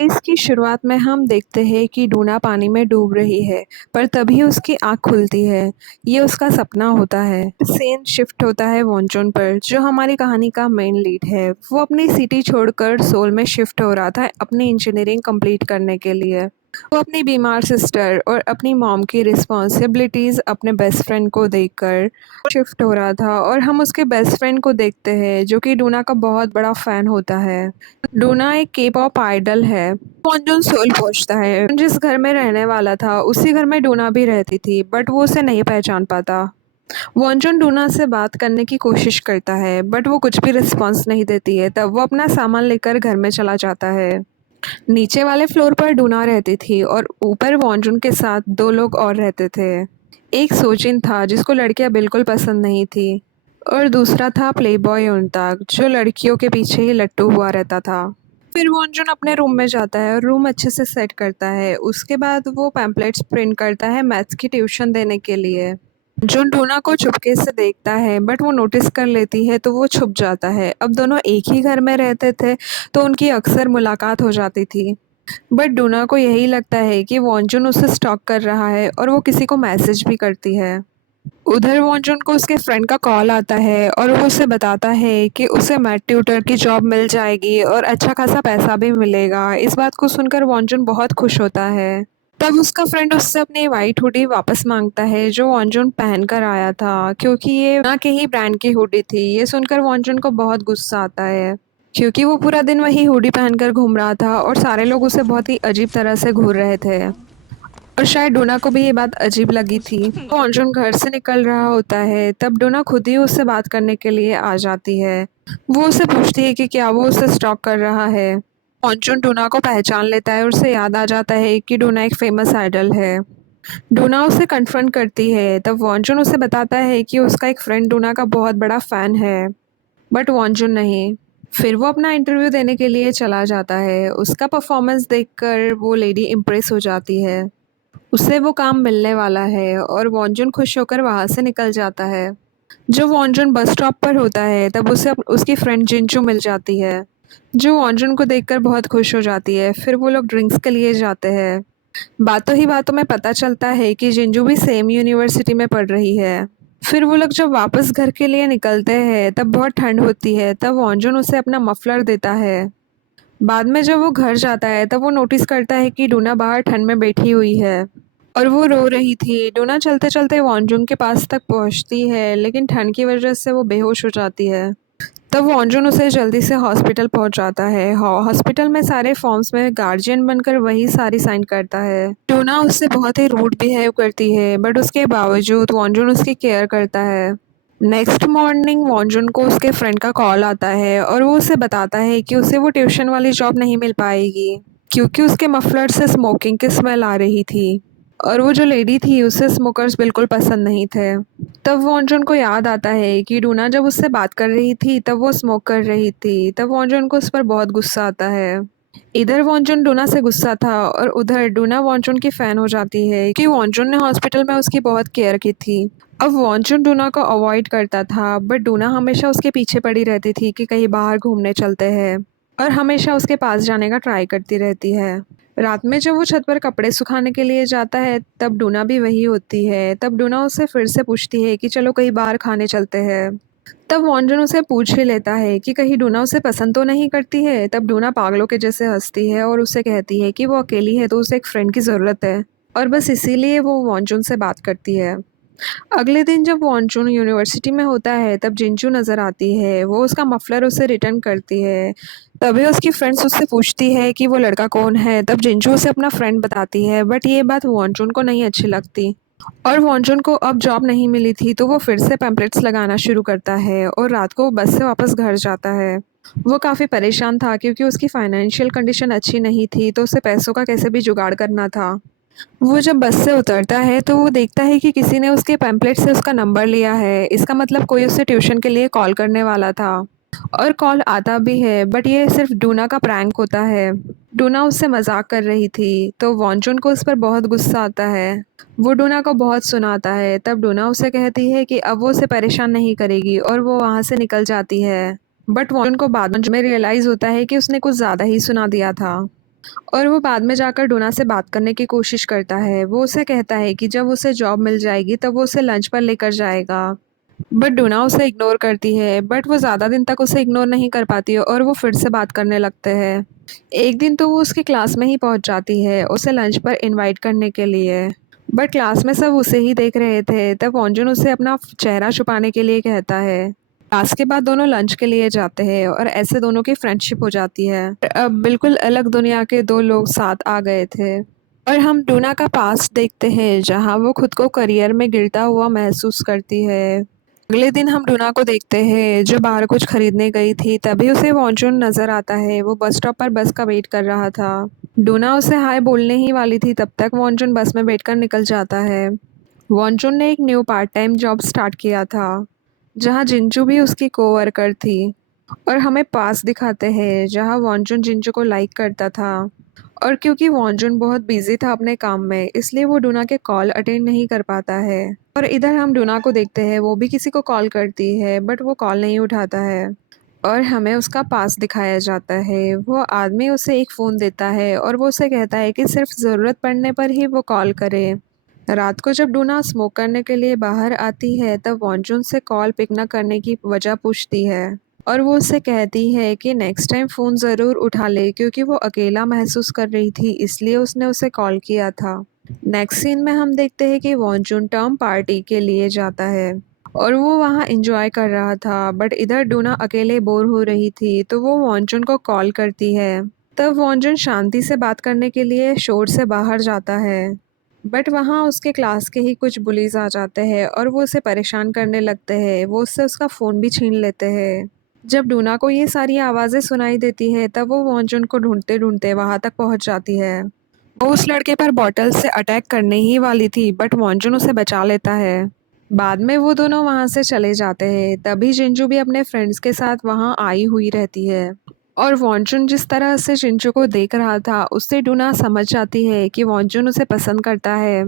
इसकी शुरुआत में हम देखते हैं कि डूना पानी में डूब रही है, पर तभी उसकी आँख खुलती है। ये उसका सपना होता है। सीन शिफ्ट होता है वॉन्चुन पर, जो हमारी कहानी का मेन लीड है। वो अपनी सिटी छोड़कर सोल में शिफ्ट हो रहा था अपनी इंजीनियरिंग कंप्लीट करने के लिए। वो अपनी बीमार सिस्टर और अपनी मॉम की रिस्पॉन्सिबिलिटीज़ अपने बेस्ट फ्रेंड को देखकर शिफ्ट हो रहा था, और हम उसके बेस्ट फ्रेंड को देखते हैं जो कि डूना का बहुत बड़ा फ़ैन होता है। डूना एक के पॉप आइडल है। वॉन्जुन सोल पहुंचता है। जिस घर में रहने वाला था उसी घर में डूना भी रहती थी, बट वो उसे नहीं पहचान पाता। वॉन्जुन डूना से बात करने की कोशिश करता है, बट वो कुछ भी रिस्पॉन्स नहीं देती है। तब वो अपना सामान लेकर घर में चला जाता है। नीचे वाले फ्लोर पर डूना रहती थी और ऊपर वॉन्जुन के साथ दो लोग और रहते थे। एक सोजिन था जिसको लड़कियां बिल्कुल पसंद नहीं थी, और दूसरा था प्लेबॉय उनताक, जो लड़कियों के पीछे ही लट्टू हुआ रहता था। फिर वॉन्जुन अपने रूम में जाता है और रूम अच्छे से सेट करता है। उसके बाद वो पैम्पलेट्स प्रिंट करता है मैथ्स की ट्यूशन देने के लिए। जो डूना को चुपके से देखता है, बट वो नोटिस कर लेती है तो वो छुप जाता है। अब दोनों एक ही घर में रहते थे तो उनकी अक्सर मुलाकात हो जाती थी। बट डूना को यही लगता है कि वॉन्जुन उसे स्टॉक कर रहा है, और वो किसी को मैसेज भी करती है। उधर वॉन्जुन को उसके फ्रेंड का कॉल आता है और वो उसे बताता है कि उसे मैथ ट्यूटर की जॉब मिल जाएगी और अच्छा खासा पैसा भी मिलेगा। इस बात को सुनकर वॉन्जुन बहुत खुश होता है। तब उसका फ्रेंड उससे अपनी वाइट हुडी वापस मांगता है जो वॉन्जुन पहन कर आया था, क्योंकि ये ना के ही ब्रांड की हुडी थी। ये सुनकर वॉन्जुन को बहुत गुस्सा आता है, क्योंकि वो पूरा दिन वही हुडी पहनकर घूम रहा था और सारे लोग उसे बहुत ही अजीब तरह से घूर रहे थे। और शायद डोना को भी ये बात अजीब लगी थी। वो अर्जुन घर से निकल रहा होता है, तब डोना खुद ही उससे बात करने के लिए आ जाती है। वो उससे पूछती है कि क्या वो उसे स्टॉक कर रहा है। अर्जुन डोना को पहचान लेता है और उसे याद आ जाता है कि डोना एक फेमस आइडल है। डोना उसे कन्फ्रंट करती है, तब वॉन्जुन उसे बताता है कि उसका एक फ्रेंड डोना का बहुत बड़ा फ़ैन है, बट वॉन्जुन नहीं। फिर वो अपना इंटरव्यू देने के लिए चला जाता है। उसका परफॉर्मेंस देखकर वो लेडी इम्प्रेस हो जाती है। उसे वो काम मिलने वाला है और वॉन्जुन खुश होकर वहाँ से निकल जाता है। जब वॉन्जुन बस स्टॉप पर होता है तब उसे उसकी फ्रेंड जिंजू मिल जाती है, जो वॉन्जुन को देखकर बहुत खुश हो जाती है। फिर वो लोग ड्रिंक्स के लिए जाते हैं। बातों ही बातों में पता चलता है कि जिंजू भी सेम यूनिवर्सिटी में पढ़ रही है। फिर वो लोग जब वापस घर के लिए निकलते हैं तब बहुत ठंड होती है। तब वॉन्जुन उसे अपना मफलर देता है। बाद में जब वो घर जाता है तब वो नोटिस करता है कि डूना बाहर ठंड में बैठी हुई है और वो रो रही थी। डोना चलते-चलते वॉन्जुन के पास तक पहुंचती है, लेकिन ठंड की वजह से वो बेहोश हो जाती है। तब वॉन्जुन उसे जल्दी से हॉस्पिटल पहुंचाता है। हॉस्पिटल में सारे फॉर्म्स में गार्जियन बनकर वही सारी साइन करता है। डोना उससे बहुत ही रूड बिहेव करती है, बट उसके बावजूद वॉन्जुन उसकी केयर करता है। नेक्स्ट मॉर्निंग वॉन्जुन को उसके फ्रेंड का कॉल आता है और वो उसे बताता है कि उसे वो ट्यूशन वाली जॉब नहीं मिल पाएगी, क्योंकि उसके मफलर से स्मोकिंग की स्मेल आ रही थी, और वो जो लेडी थी उसे स्मोकर्स बिल्कुल पसंद नहीं थे। तब वॉन्जुन को याद आता है कि डूना जब उससे बात कर रही थी तब वो स्मोक कर रही थी। तब वॉन्जुन को उस पर बहुत गुस्सा आता है। इधर वॉन्जुन डूना से गुस्सा था और उधर डूना वॉन्जुन की फ़ैन हो जाती है कि वॉन्जुन ने हॉस्पिटल में उसकी बहुत केयर की थी। अब वॉन्जुन डूना को अवॉइड करता था, बट डूना हमेशा उसके पीछे पड़ी रहती थी कि कहीं बाहर घूमने चलते हैं, और हमेशा उसके पास जाने का ट्राई करती रहती है। रात में जब वो छत पर कपड़े सुखाने के लिए जाता है तब डूना भी वही होती है। तब डूना उससे फिर से पूछती है कि चलो कहीं बाहर खाने चलते हैं। तब वॉन्जुन उसे पूछ ही लेता है कि कहीं डूना उसे पसंद तो नहीं करती है। तब डूना पागलों के जैसे हंसती है और उससे कहती है कि वो अकेली है तो उसे एक फ्रेंड की ज़रूरत है, और बस इसीलिए वो वॉन्जुन से बात करती है। अगले दिन जब वॉन्जुन यूनिवर्सिटी में होता है तब जिंजू नज़र आती है। वो उसका मफलर उसे रिटर्न करती है। तभी उसकी फ्रेंड्स उससे पूछती है कि वो लड़का कौन है। तब जिंजू उसे अपना फ्रेंड बताती है, बट ये बात वॉन्जुन को नहीं अच्छी लगती। और वॉन्जुन को अब जॉब नहीं मिली थी तो वो फिर से पैम्पलेट्स लगाना शुरू करता है और रात को बस से वापस घर जाता है। वो काफ़ी परेशान था क्योंकि उसकी फाइनेंशियल कंडीशन अच्छी नहीं थी, तो उसे पैसों का कैसे भी जुगाड़ करना था। वो जब बस से उतरता है तो वो देखता है कि किसी ने उसके पैम्पलेट से उसका नंबर लिया है। इसका मतलब कोई उसे ट्यूशन के लिए कॉल करने वाला था, और कॉल आता भी है, बट ये सिर्फ डूना का प्रैंक होता है। डूना उससे मजाक कर रही थी, तो वॉन्जुन को उस पर बहुत गुस्सा आता है। वो डूना को बहुत सुनाता है। तब डूना उसे कहती है कि अब वो उसे परेशान नहीं करेगी, और वो वहाँ से निकल जाती है। बट वॉन्जुन को बाद में रियलाइज़ होता है कि उसने कुछ ज़्यादा ही सुना दिया था। और वो बाद में जाकर डोना से बात करने की कोशिश करता है। वो उसे कहता है कि जब उसे जॉब मिल जाएगी तब वो उसे लंच पर लेकर जाएगा। बट डोना उसे इग्नोर करती है, बट वो ज़्यादा दिन तक उसे इग्नोर नहीं कर पाती है और वो फिर से बात करने लगते हैं। एक दिन तो वो उसकी क्लास में ही पहुंच जाती है उसे लंच पर इनवाइट करने के लिए। बट क्लास में सब उसे ही देख रहे थे, तब वॉन्जुन उसे अपना चेहरा छुपाने के लिए कहता है। क्लास के बाद दोनों लंच के लिए जाते हैं और ऐसे दोनों की फ्रेंडशिप हो जाती है। अब बिल्कुल अलग दुनिया के दो लोग साथ आ गए थे। और हम डूना का पास्ट देखते हैं जहां वो खुद को करियर में गिरता हुआ महसूस करती है। अगले दिन हम डूना को देखते हैं जो बाहर कुछ खरीदने गई थी, तभी उसे वॉन्चुन नजर आता है। वो बस स्टॉप पर बस का वेट कर रहा था। डूना उसे हाय बोलने ही वाली थी, तब तक वॉन्चुन बस में बैठकर निकल जाता है। वॉन्चुन ने एक new part time job start किया था जहां जिंजू भी उसकी कोवर्कर थी। और हमें पास दिखाते हैं जहां वॉन्चुन जिंजू को लाइक करता था। और क्योंकि वॉन्जुन बहुत बिजी था अपने काम में, इसलिए वो डूना के कॉल अटेंड नहीं कर पाता है। और इधर हम डूना को देखते हैं, वो भी किसी को कॉल करती है बट वो कॉल नहीं उठाता है। और हमें उसका पास दिखाया जाता है। वो आदमी उसे एक फ़ोन देता है और वो उसे कहता है कि सिर्फ ज़रूरत पड़ने पर ही वो कॉल करे। रात को जब डूना स्मोक करने के लिए बाहर आती है तब वॉन्जुन से कॉल पिक न करने की वजह पूछती है। और वो उससे कहती है कि नेक्स्ट टाइम फ़ोन ज़रूर उठा ले, क्योंकि वो अकेला महसूस कर रही थी इसलिए उसने उसे कॉल किया था। नेक्स्ट सीन में हम देखते हैं कि वॉन्चुन टर्म पार्टी के लिए जाता है और वो वहाँ एंजॉय कर रहा था। बट इधर डूना अकेले बोर हो रही थी तो वो वॉन्चुन को कॉल करती है। तब वॉन्चुन शांति से बात करने के लिए शोर से बाहर जाता है। बट वहाँ उसके क्लास के ही कुछ बुलीज आ जाते हैं और वो उसे परेशान करने लगते हैं। वो उससे उसका फ़ोन भी छीन लेते हैं। जब डूना को ये सारी आवाज़ें सुनाई देती है तब वो वॉन्चुन को ढूंढते ढूंढते वहाँ तक पहुँच जाती है। वो उस लड़के पर बॉटल से अटैक करने ही वाली थी बट वॉन्चुन उसे बचा लेता है। बाद में वो दोनों वहाँ से चले जाते हैं। तभी जिंजू भी अपने फ्रेंड्स के साथ वहाँ आई हुई रहती है। और वॉन्चुन जिस तरह से जिंजू को देख रहा था उससे डूना समझ जाती है कि वॉन्चुन उसे पसंद करता है।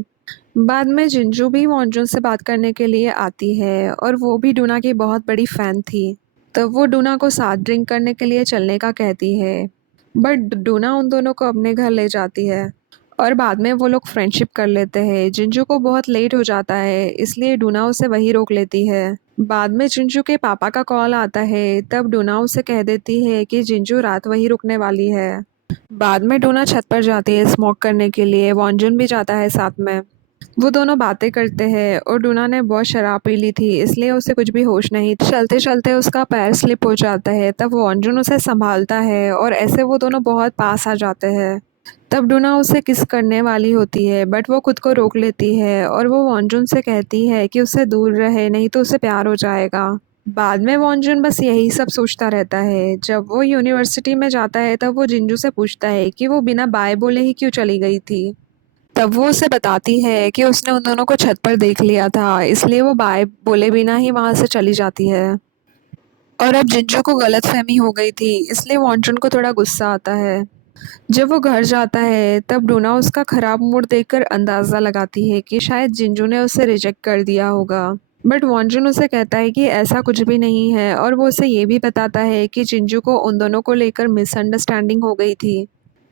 बाद में जिंजू भी वॉन्चुन से बात करने के लिए आती है और वो भी डूना की बहुत बड़ी फ़ैन थी। तब वो डूना को साथ ड्रिंक करने के लिए चलने का कहती है। बट डूना उन दोनों को अपने घर ले जाती है और बाद में वो लोग फ्रेंडशिप कर लेते हैं। जिंजू को बहुत लेट हो जाता है इसलिए डूना उसे वहीं रोक लेती है। बाद में जिंजू के पापा का कॉल आता है, तब डूना उसे कह देती है कि जिंजू रात वहीं रुकने वाली है। बाद में डूना छत पर जाती है स्मोक करने के लिए, वॉन्जुन भी जाता है साथ में। वो दोनों बातें करते हैं और डूना ने बहुत शराब पी ली थी इसलिए उसे कुछ भी होश नहीं। चलते चलते उसका पैर स्लिप हो जाता है, तब वॉन्जुन उसे संभालता है और ऐसे वो दोनों बहुत पास आ जाते हैं। तब डूना उसे किस करने वाली होती है बट वो खुद को रोक लेती है और वो वॉन्जुन से कहती है कि उससे दूर रहे, नहीं तो उसे प्यार हो जाएगा। बाद में वॉन्जुन बस यही सब सोचता रहता है। जब वो यूनिवर्सिटी में जाता है तब वो जिंजू से पूछता है कि वो बिना बाय बोले ही क्यों चली गई थी। तब वो उसे बताती है कि उसने उन दोनों को छत पर देख लिया था इसलिए वो बाय बोले बिना ही वहाँ से चली जाती है। और अब जिंजू को गलतफहमी हो गई थी इसलिए वॉन्चुन को थोड़ा गुस्सा आता है। जब वो घर जाता है तब डूना उसका खराब मूड देखकर अंदाज़ा लगाती है कि शायद जिंजू ने उसे रिजेक्ट कर दिया होगा। बट वॉन्चुन उसे कहता है कि ऐसा कुछ भी नहीं है और वो उसे ये भी बताता है कि जिंजू को उन दोनों को लेकर मिसअंडरस्टैंडिंग हो गई थी।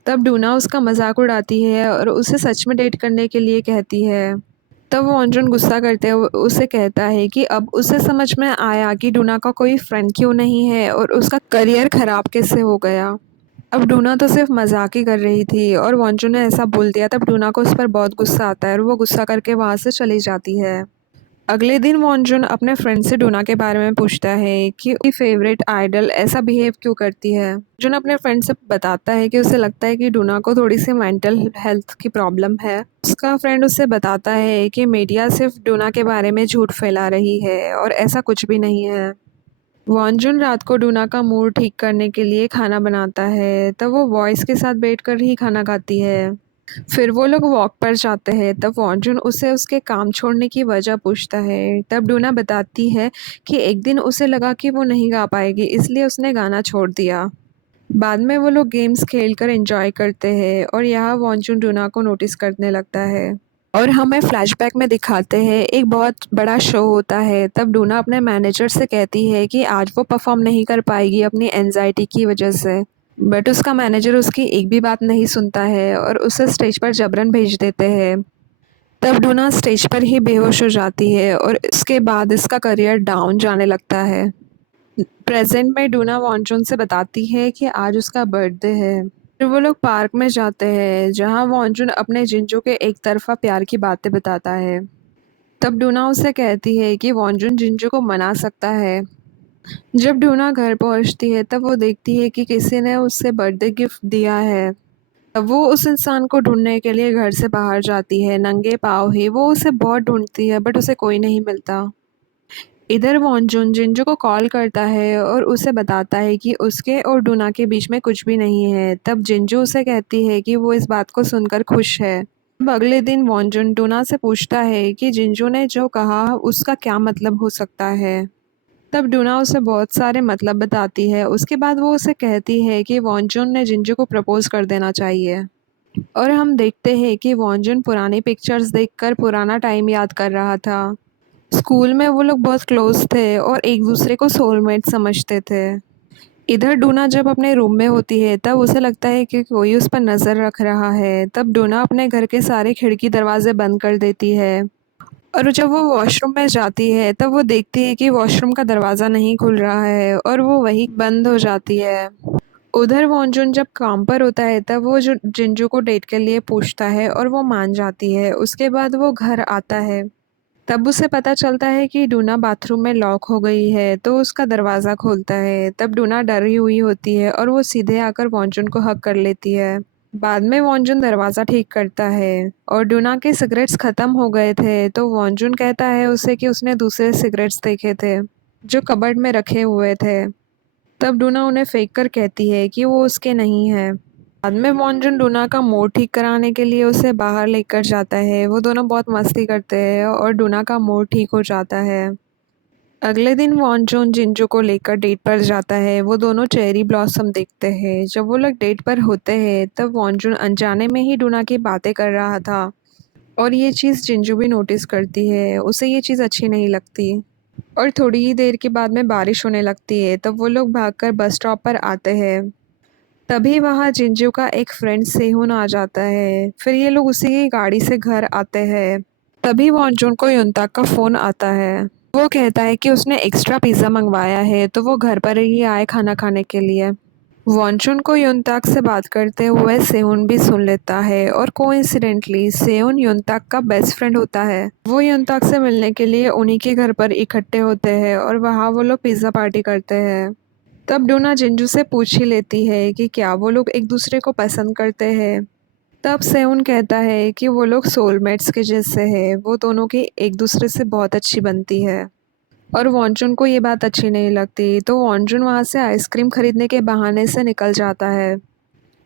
तब डूना उसका मजाक उड़ाती है और उसे सच में डेट करने के लिए कहती है। तब वॉन्जुन गुस्सा करते हुए उसे कहता है कि अब उसे समझ में आया कि डूना का कोई फ्रेंड क्यों नहीं है और उसका करियर ख़राब कैसे हो गया। अब डूना तो सिर्फ मजाक ही कर रही थी और वॉन्जुन ने ऐसा बोल दिया। तब डूना को उस पर बहुत गुस्सा आता है और वो गुस्सा करके वहाँ से चली जाती है। अगले दिन वॉन्जुन अपने फ्रेंड से डूना के बारे में पूछता है कि उसकी फेवरेट आइडल ऐसा बिहेव क्यों करती है। वॉन्जुन अपने फ्रेंड से बताता है कि उसे लगता है कि डूना को थोड़ी सी मेंटल हेल्थ की प्रॉब्लम है। उसका फ्रेंड उसे बताता है कि मीडिया सिर्फ डूना के बारे में झूठ फैला रही है और ऐसा कुछ भी नहीं है। वॉन्जुन रात को डूना का मूड ठीक करने के लिए खाना बनाता है, तब वो बॉयज़ के साथ बैठकर ही खाना खाती है। फिर वो लोग वॉक पर जाते हैं, तब वॉन्जुन उसे उसके काम छोड़ने की वजह पूछता है। तब डूना बताती है कि एक दिन उसे लगा कि वो नहीं गा पाएगी इसलिए उसने गाना छोड़ दिया। बाद में वो लोग गेम्स खेलकर एंजॉय करते हैं और यहाँ वॉन्जुन डूना को नोटिस करने लगता है। और हमें फ्लैशबैक में दिखाते हैं एक बहुत बड़ा शो होता है। तब डूना अपने मैनेजर से कहती है कि आज वो परफॉर्म नहीं कर पाएगी अपनी एनजाइटी की वजह से। बट उसका मैनेजर उसकी एक भी बात नहीं सुनता है और उसे स्टेज पर जबरन भेज देते हैं। तब डूना स्टेज पर ही बेहोश हो जाती है और इसके बाद इसका करियर डाउन जाने लगता है। प्रेजेंट में डूना वॉन्चुन से बताती है कि आज उसका बर्थडे है। फिर वो लोग पार्क में जाते हैं जहाँ वॉन्चुन अपने जिंजू के एक तरफा प्यार की बातें बताता है। तब डूना उसे कहती है कि वॉन्चुन जिंजू को मना सकता है। जब डूना घर पहुंचती है तब वो देखती है कि किसी ने उससे बर्थडे गिफ्ट दिया है। तब वो उस इंसान को ढूंढने के लिए घर से बाहर जाती है, नंगे पाँव ही वो उसे बहुत ढूंढती है बट उसे कोई नहीं मिलता। इधर वॉन्चुन जिंजू को कॉल करता है और उसे बताता है कि उसके और डूना के बीच में कुछ भी नहीं है। तब जिंजू उसे कहती है कि वो इस बात को सुनकर खुश है। अब अगले दिन वॉन्चुन डूना से पूछता है कि जिंजू ने जो कहा उसका क्या मतलब हो सकता है। तब डूना उसे बहुत सारे मतलब बताती है। उसके बाद वो उसे कहती है कि वॉन्चुन ने जिंजू को प्रपोज कर देना चाहिए। और हम देखते हैं कि वॉन्चुन पुरानी पिक्चर्स देखकर पुराना टाइम याद कर रहा था। स्कूल में वो लोग बहुत क्लोज थे और एक दूसरे को सोलमेट समझते थे। इधर डूना जब अपने रूम में होती है तब उसे लगता है कि कोई उस पर नज़र रख रहा है। तब डूना अपने घर के सारे खिड़की दरवाजे बंद कर देती है और जब वो वॉशरूम में जाती है तब वो देखती है कि वॉशरूम का दरवाज़ा नहीं खुल रहा है और वो वहीं बंद हो जाती है। उधर वॉन्चुन जब काम पर होता है तब वो जो जिंजू को डेट के लिए पूछता है और वो मान जाती है। उसके बाद वो घर आता है। तब उसे पता चलता है कि डूना बाथरूम में लॉक हो गई है तो उसका दरवाज़ा खोलता है। तब डूना डरी हुई होती है और वो सीधे आकर वॉन्चुन को हक कर लेती है। बाद में वॉन्चुन दरवाज़ा ठीक करता है और डूना के सिगरेट्स ख़त्म हो गए थे तो वॉन्चुन कहता है उसे कि उसने दूसरे सिगरेट्स देखे थे जो कबर्ड में रखे हुए थे। तब डूना उन्हें फेंक कर कहती है कि वो उसके नहीं है। बाद में वॉन्चुन डूना का मूड ठीक कराने के लिए उसे बाहर लेकर जाता है। वो दोनों बहुत मस्ती करते हैं और डूना का मूड ठीक हो जाता है। अगले दिन वॉन्चुन जिंजू को लेकर डेट पर जाता है। वो दोनों चेरी ब्लॉसम देखते हैं। जब वो लोग डेट पर होते हैं तब वॉन्चुन अनजाने में ही डूना की बातें कर रहा था और ये चीज़ जिंजू भी नोटिस करती है। उसे ये चीज़ अच्छी नहीं लगती और थोड़ी ही देर के बाद में बारिश होने लगती है। तब वो लोग भागकर बस स्टॉप पर आते हैं। तभी वहाँ जिंजू का एक फ्रेंड सेहुन आ जाता है। फिर ये लोग उसी की गाड़ी से घर आते हैं। तभी वॉन्चुन को युनताक का फ़ोन आता है। वो कहता है कि उसने एक्स्ट्रा पिज़्ज़ा मंगवाया है तो वो घर पर ही आए खाना खाने के लिए। वॉन्चुन को युनताक से बात करते हुए सेहुन भी सुन लेता है और कोइंसिडेंटली सेहुन युनताक का बेस्ट फ्रेंड होता है। वो युनताक से मिलने के लिए उन्हीं के घर पर इकट्ठे होते हैं और वहाँ वो लोग पिज़्ज़ा पार्टी करते हैं। तब डूना जिंजू से पूछ ही लेती है कि क्या वो लोग एक दूसरे को पसंद करते हैं। तब सेउन कहता है कि वो लोग सोलमेट्स के जैसे हैं। वो दोनों की एक दूसरे से बहुत अच्छी बनती है और वॉन्चुन को ये बात अच्छी नहीं लगती तो वॉन्चुन वहाँ से आइसक्रीम खरीदने के बहाने से निकल जाता है।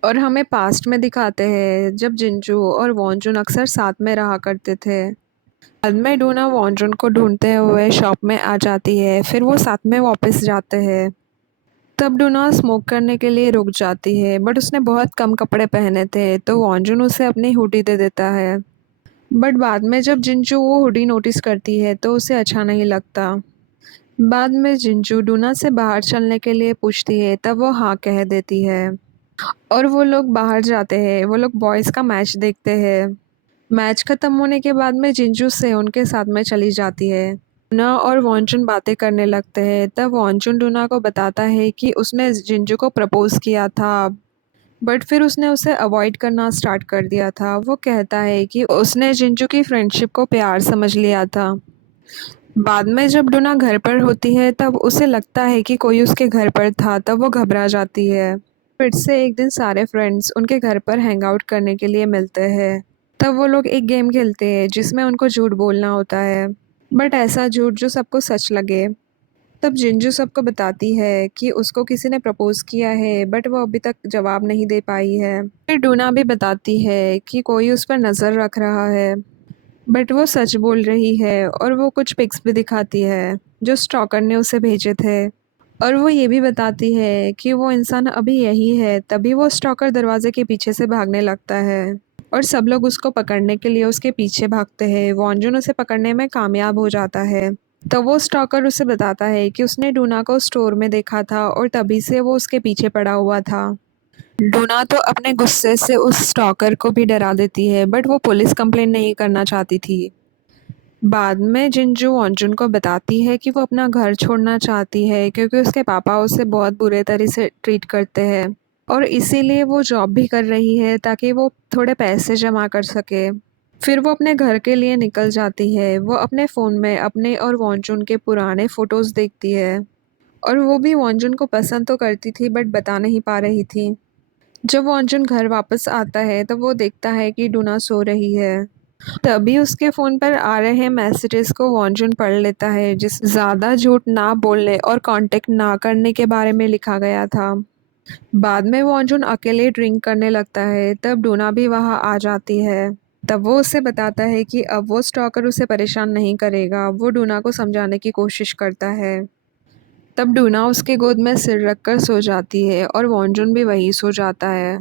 और हमें पास्ट में दिखाते हैं जब जिंजू और वॉन्चुन अक्सर साथ में रहा करते थे। बाद में डूना वॉन्चुन को ढूंढते हुए शॉप में आ जाती है। फिर वो साथ में वापस जाते हैं। तब डूना स्मोक करने के लिए रुक जाती है बट उसने बहुत कम कपड़े पहने थे तो वॉन्जुन उसे अपनी हुडी दे देता है। बट बाद में जब जिंजू वो हुडी नोटिस करती है तो उसे अच्छा नहीं लगता। बाद में जिंजू डूना से बाहर चलने के लिए पूछती है तब वो हाँ कह देती है और वो लोग बाहर जाते हैं। वो लोग बॉयज़ का मैच देखते हैं। मैच ख़त्म होने के बाद में जिंजू से उनके साथ में चली जाती है। डूना और वॉन्चुन बातें करने लगते हैं। तब वॉन्चुन डूना को बताता है कि उसने जिंजू को प्रपोज किया था बट फिर उसने उसे अवॉइड करना स्टार्ट कर दिया था। वो कहता है कि उसने जिंजू की फ्रेंडशिप को प्यार समझ लिया था। बाद में जब डूना घर पर होती है तब उसे लगता है कि कोई उसके घर पर था। तब वो घबरा जाती है। फिर से एक दिन सारे फ्रेंड्स उनके घर पर हैंग आउट करने के लिए मिलते हैं। तब वो लोग एक गेम खेलते हैं जिसमें उनको झूठ बोलना होता है बट ऐसा झूठ जो सबको सच लगे। तब जिंजू सबको बताती है कि उसको किसी ने प्रपोज किया है बट वो अभी तक जवाब नहीं दे पाई है। फिर डूना भी बताती है कि कोई उस पर नज़र रख रहा है बट वो सच बोल रही है और वो कुछ पिक्स भी दिखाती है जो स्टॉकर ने उसे भेजे थे। और वो ये भी बताती है कि वो इंसान अभी यही है। तभी वो स्टॉकर दरवाजे के पीछे से भागने लगता है और सब लोग उसको पकड़ने के लिए उसके पीछे भागते हैं। वॉन्जुन उसे पकड़ने में कामयाब हो जाता है। तो वो स्टॉकर उसे बताता है कि उसने डूना को स्टोर में देखा था और तभी से वो उसके पीछे पड़ा हुआ था। डूना तो अपने गुस्से से उस स्टॉकर को भी डरा देती है, बट वो पुलिस कंप्लेंट नहीं करना चाहती थी। बाद में जिंजू वॉन्जुन को बताती है कि वो अपना घर छोड़ना चाहती है क्योंकि उसके पापा उसे बहुत बुरे तरह से ट्रीट करते हैं और इसीलिए वो जॉब भी कर रही है ताकि वो थोड़े पैसे जमा कर सके। फिर वो अपने घर के लिए निकल जाती है। वो अपने फ़ोन में अपने और वॉन्जुन के पुराने फ़ोटोज़ देखती है और वो भी वॉन्जुन को पसंद तो करती थी बट बता नहीं पा रही थी। जब वॉन्जुन घर वापस आता है तब वो देखता है कि डूना सो रही है। तभी उसके फ़ोन पर आ रहे मैसेजेस को वॉन्जुन पढ़ लेता है जिस ज़्यादा झूठ ना बोलने और कांटेक्ट ना करने के बारे में लिखा गया था। बाद में वॉन्जुन अकेले ड्रिंक करने लगता है तब डूना भी वहाँ आ जाती है। तब वो उसे बताता है कि अब वो स्टॉकर उसे परेशान नहीं करेगा। वो डूना को समझाने की कोशिश करता है। तब डूना उसके गोद में सिर रखकर सो जाती है और वॉन्जुन भी वहीं सो जाता है।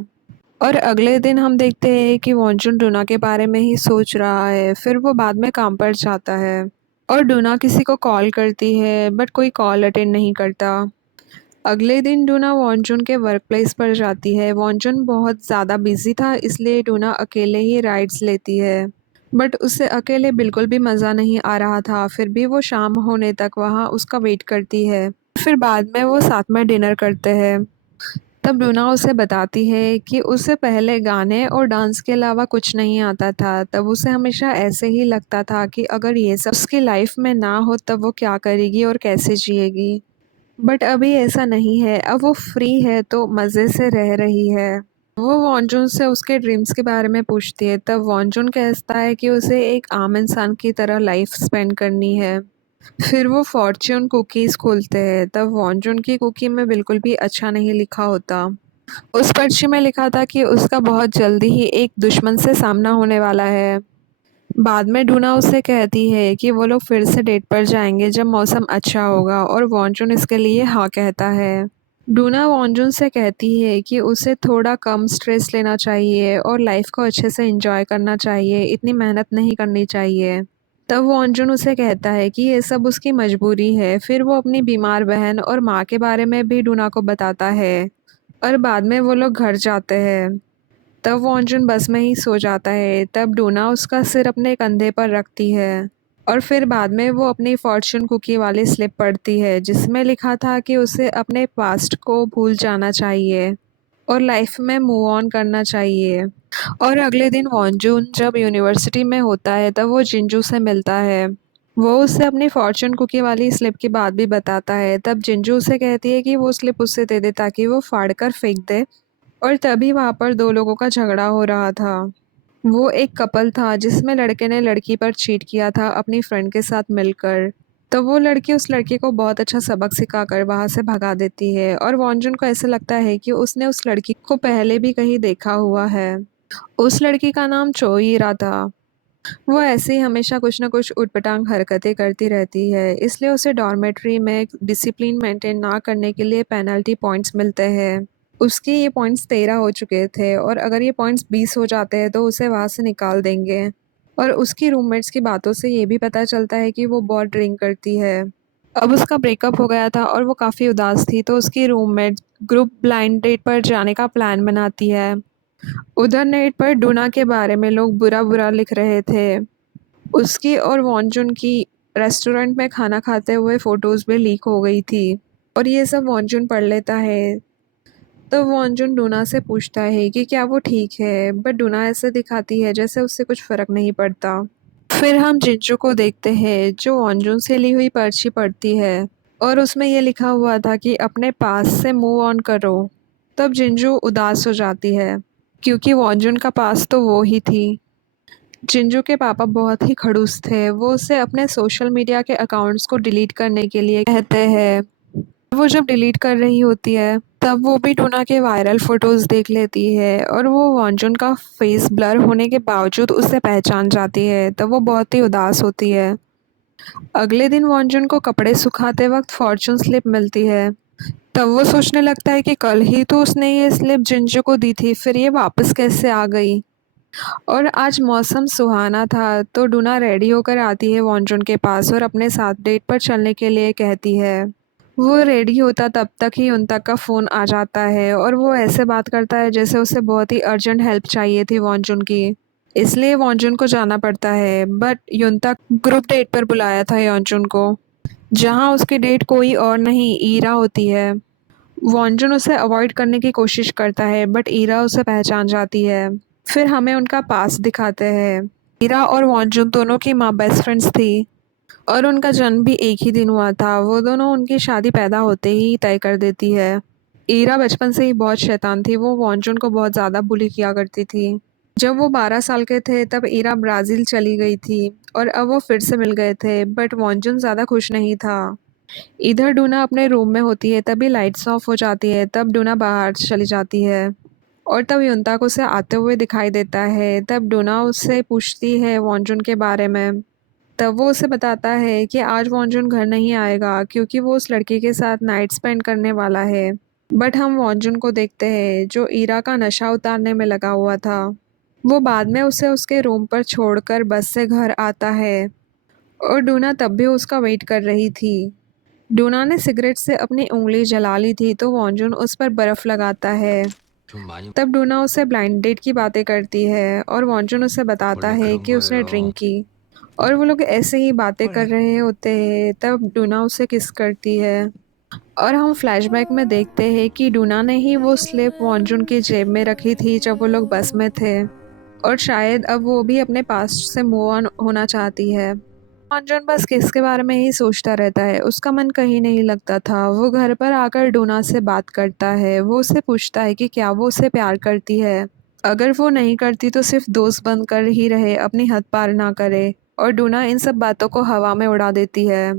और अगले दिन हम देखते हैं कि वॉन्जुन डूना के बारे में ही सोच रहा है। फिर वो बाद में काम पर जाता है और डूना किसी को कॉल करती है बट कोई कॉल अटेंड नहीं करता। अगले दिन डूना वॉन्जुन के वर्क प्लेस पर जाती है। वॉन्जुन बहुत ज़्यादा बिजी था इसलिए डूना अकेले ही राइड्स लेती है बट उसे अकेले बिल्कुल भी मज़ा नहीं आ रहा था। फिर भी वो शाम होने तक वहाँ उसका वेट करती है। फिर बाद में वो साथ में डिनर करते हैं। तब डूना उसे बताती है कि उसे पहले गाने और डांस के अलावा कुछ नहीं आता था। तब उसे हमेशा ऐसे ही लगता था कि अगर ये सब उसकी लाइफ में ना हो तब वो क्या करेगी और कैसे जिएगी। बट अभी ऐसा नहीं है। अब वो फ्री है तो मज़े से रह रही है। वो वॉन्जुन से उसके ड्रीम्स के बारे में पूछती है। तब वॉन्जुन कहता है कि उसे एक आम इंसान की तरह लाइफ स्पेंड करनी है। फिर वो फॉर्च्यून कुकीज़ खोलते हैं। तब वॉन्जुन की कुकी में बिल्कुल भी अच्छा नहीं लिखा होता। उस पर्ची में लिखा था कि उसका बहुत जल्दी ही एक दुश्मन से सामना होने वाला है। बाद में डूना उसे कहती है कि वो लोग फिर से डेट पर जाएंगे जब मौसम अच्छा होगा और वॉन्जुन इसके लिए हाँ कहता है। डूना वॉन्जुन से कहती है कि उसे थोड़ा कम स्ट्रेस लेना चाहिए और लाइफ को अच्छे से एंजॉय करना चाहिए, इतनी मेहनत नहीं करनी चाहिए। तब वॉन्जुन उसे कहता है कि ये सब उसकी मजबूरी है। फिर वो अपनी बीमार बहन और माँ के बारे में भी डूना को बताता है और बाद में वो लोग घर जाते हैं। तब वॉन्जुन बस में ही सो जाता है। तब डूना उसका सिर अपने कंधे पर रखती है और फिर बाद में वो अपनी फॉर्च्यून कुकी वाली स्लिप पढ़ती है जिसमें लिखा था कि उसे अपने पास्ट को भूल जाना चाहिए और लाइफ में मूव ऑन करना चाहिए। और अगले दिन वॉन्जुन जब यूनिवर्सिटी में होता है तब वो जिंजू से मिलता है। वो उससे अपनी फॉर्च्यून कुकी वाली स्लिप की बात भी बताता है। तब जिंजू उसे कहती है कि वो स्लिप उसे दे दे ताकि वो फाड़ कर फेंक दे। और तभी वहाँ पर दो लोगों का झगड़ा हो रहा था। वो एक कपल था जिसमें लड़के ने लड़की पर चीट किया था अपनी फ्रेंड के साथ मिलकर। तो वो लड़की उस लड़के को बहुत अच्छा सबक सिखाकर वहाँ से भगा देती है और वॉन्जुन को ऐसा लगता है कि उसने उस लड़की को पहले भी कहीं देखा हुआ है। उस लड़की का नाम चोईरा था। वो ऐसे ही हमेशा कुछ न कुछ ऊटपटांग हरकतें करती रहती है इसलिए उसे डॉर्मेट्री में डिसिप्लिन मेंटेन ना करने के लिए पेनल्टी पॉइंट्स मिलते हैं। उसके ये पॉइंट्स 13 हो चुके थे और अगर ये पॉइंट्स 20 हो जाते हैं तो उसे वहाँ से निकाल देंगे। और उसकी रूममेट्स की बातों से ये भी पता चलता है कि वो बहुत ड्रिंक करती है। अब उसका ब्रेकअप हो गया था और वो काफ़ी उदास थी तो उसकी रूममेट ग्रुप ब्लाइंड डेट पर जाने का प्लान बनाती है। उधर नेट पर डूना के बारे में लोग बुरा बुरा लिख रहे थे। उसकी और वॉन्जुन की रेस्टोरेंट में खाना खाते हुए फ़ोटोज़ भी लीक हो गई थी और ये सब वॉन्जुन पढ़ लेता है। तो वॉन्जुन डूना से पूछता है कि क्या वो ठीक है बट डूना ऐसे दिखाती है जैसे उससे कुछ फ़र्क नहीं पड़ता। फिर हम जिंजू को देखते हैं जो वॉन्जुन से ली हुई पर्ची पढ़ती है और उसमें ये लिखा हुआ था कि अपने पास से मूव ऑन करो। तब जिंजू उदास हो जाती है क्योंकि वॉन्जुन का पास तो वो ही थी। जिंजू के पापा बहुत ही खड़ूस थे। वो उसे अपने सोशल मीडिया के अकाउंट्स को डिलीट करने के लिए कहते हैं। वो जब डिलीट कर रही होती है तब वो भी टूना के वायरल फोटोज़ देख लेती है और वो वॉन्जुन का फेस ब्लर होने के बावजूद उसे पहचान जाती है। तब वो बहुत ही उदास होती है। अगले दिन वॉन्जुन को कपड़े सुखाते वक्त फॉर्च्यून स्लिप मिलती है। तब वो सोचने लगता है कि कल ही तो उसने ये स्लिप जिंजू को दी थी, फिर ये वापस कैसे आ गई। और आज मौसम सुहाना था तो डूना रेडी होकर आती है वॉन्जुन के पास और अपने साथ डेट पर चलने के लिए कहती है। वो रेडी होता तब तक ही उन तक का फ़ोन आ जाता है और वो ऐसे बात करता है जैसे उसे बहुत ही अर्जेंट हेल्प चाहिए थी वॉन्जुन की। इसलिए वॉन्जुन को जाना पड़ता है, बट युनता ग्रुप डेट पर बुलाया था यॉन्जुन को, जहाँ उसकी डेट कोई और नहीं ईरा होती है। वॉन्जुन उसे अवॉइड करने की कोशिश करता है, बट ईरा उसे पहचान जाती है। फिर हमें उनका पास दिखाते हैं। ईरा और वॉन्जुन दोनों की माँ बेस्ट फ्रेंड्स थी और उनका जन्म भी एक ही दिन हुआ था। वो दोनों उनकी शादी पैदा होते ही तय कर देती है। ईरा बचपन से ही बहुत शैतान थी। वो वॉन्जुन को बहुत ज़्यादा बुली किया करती थी। जब वो 12 साल के थे तब ईरा ब्राज़ील चली गई थी और अब वो फिर से मिल गए थे, बट वॉन्जुन ज़्यादा खुश नहीं था। इधर डूना अपने रूम में होती है, तभी लाइट्स ऑफ हो जाती है। तब डूना बाहर चली जाती है और तब युनताक उसे आते हुए दिखाई देता है। तब डूना उससे पूछती है वॉन्जुन के बारे में। तब वो उसे बताता है कि आज वॉन्जुन घर नहीं आएगा क्योंकि वो उस लड़की के साथ नाइट स्पेंड करने वाला है। बट हम वॉन्जुन को देखते हैं जो ईरा का नशा उतारने में लगा हुआ था। वो बाद में उसे उसके रूम पर छोड़कर बस से घर आता है और डूना तब भी उसका वेट कर रही थी। डूना ने सिगरेट से अपनी उंगली जला ली थी तो वॉन्जुन उस पर बर्फ लगाता है। 좀 많이 तब डूना उसे ब्लाइंड डेट की बातें करती है और वॉन्जुन उसे बताता 원래 है 그런 कि उसने 거예요. ड्रिंक की और वो लोग ऐसे ही बातें कर 원래 रहे होते हैं। तब डूना उसे किस करती है और हम फ्लैशबैक में देखते हैं कि डूना ने ही वो स्लिप वॉन्जुन की जेब में रखी थी जब वो लोग बस में थे और शायद अब वो भी अपने पास्ट से मूव ऑन होना चाहती है। वॉन्जुन बस किस के बारे में ही सोचता रहता है। उसका मन कहीं नहीं लगता था। वो घर पर आकर डूना से बात करता है। वो उससे पूछता है कि क्या वो उसे प्यार करती है। अगर वो नहीं करती तो सिर्फ दोस्त बनकर ही रहे, अपनी हद पार ना करे। और डूना इन सब बातों को हवा में उड़ा देती है।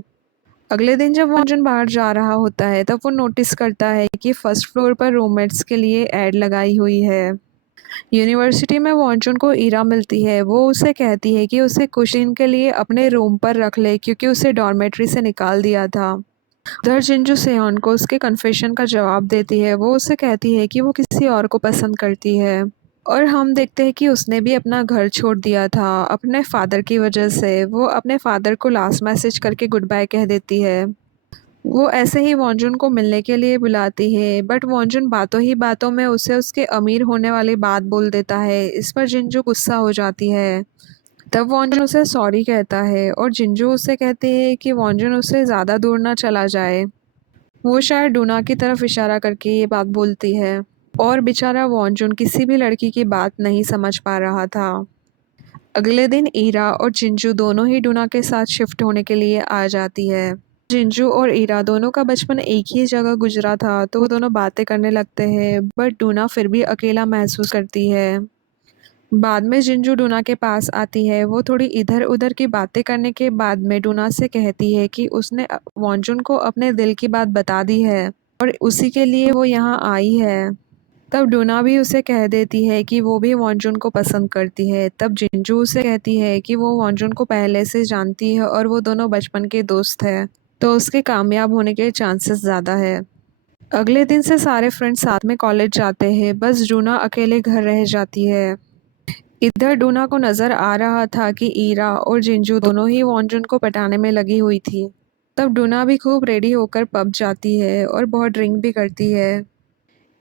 अगले दिन जब वॉन्जुन बाहर जा रहा होता है तब वो नोटिस करता है कि फर्स्ट फ्लोर पर रूममेट्स के लिए एड लगाई हुई है। यूनिवर्सिटी में वॉन्जुन को ईरा मिलती है। वो उसे कहती है कि उसे कुछ दिन के लिए अपने रूम पर रख ले क्योंकि उसे डॉर्मेट्री से निकाल दिया था। उधर जिंजू सेहन को उसके कन्फेशन का जवाब देती है। वो उसे कहती है कि वो किसी और को पसंद करती है और हम देखते हैं कि उसने भी अपना घर छोड़ दिया था अपने फादर की वजह से। वो अपने फादर को लास्ट मैसेज करके गुड बाय कह देती है। वो ऐसे ही वॉन्जुन को मिलने के लिए बुलाती है, बट वॉन्जुन बातों ही बातों में उसे उसके अमीर होने वाली बात बोल देता है। इस पर जिंजू गुस्सा हो जाती है। तब वॉन्जुन उसे सॉरी कहता है और जिंजू उससे कहती है कि वॉन्जुन उससे ज़्यादा दूर ना चला जाए। वो शायद डूना की तरफ इशारा करके ये बात बोलती है और बेचारा वॉन्जुन किसी भी लड़की की बात नहीं समझ पा रहा था। अगले दिन ईरा और जिंजू दोनों ही डूना के साथ शिफ्ट होने के लिए आ जाती है। जिंजू और ईरा दोनों का बचपन एक ही जगह गुजरा था तो वो दोनों बातें करने लगते हैं, बट डूना फिर भी अकेला महसूस करती है। बाद में जिंजू डूना के पास आती है। वो थोड़ी इधर उधर की बातें करने के बाद में डूना से कहती है कि उसने वॉन्जुन को अपने दिल की बात बता दी है और उसी के लिए वो यहाँ आई है। तब डूना भी उसे कह देती है कि वो भी वॉन्जुन को पसंद करती है। तब जिंजू उसे कहती है कि वो वॉन्जुन को पहले से जानती है और वो दोनों बचपन के दोस्त हैं, तो उसके कामयाब होने के चांसेस ज़्यादा है। अगले दिन से सारे फ्रेंड्स साथ में कॉलेज जाते हैं, बस डूना अकेले घर रह जाती है। इधर डूना को नज़र आ रहा था कि ईरा और जिंजू दोनों ही वॉन्जुन को पटाने में लगी हुई थी। तब डूना भी खूब रेडी होकर पब जाती है और बहुत ड्रिंक भी करती है।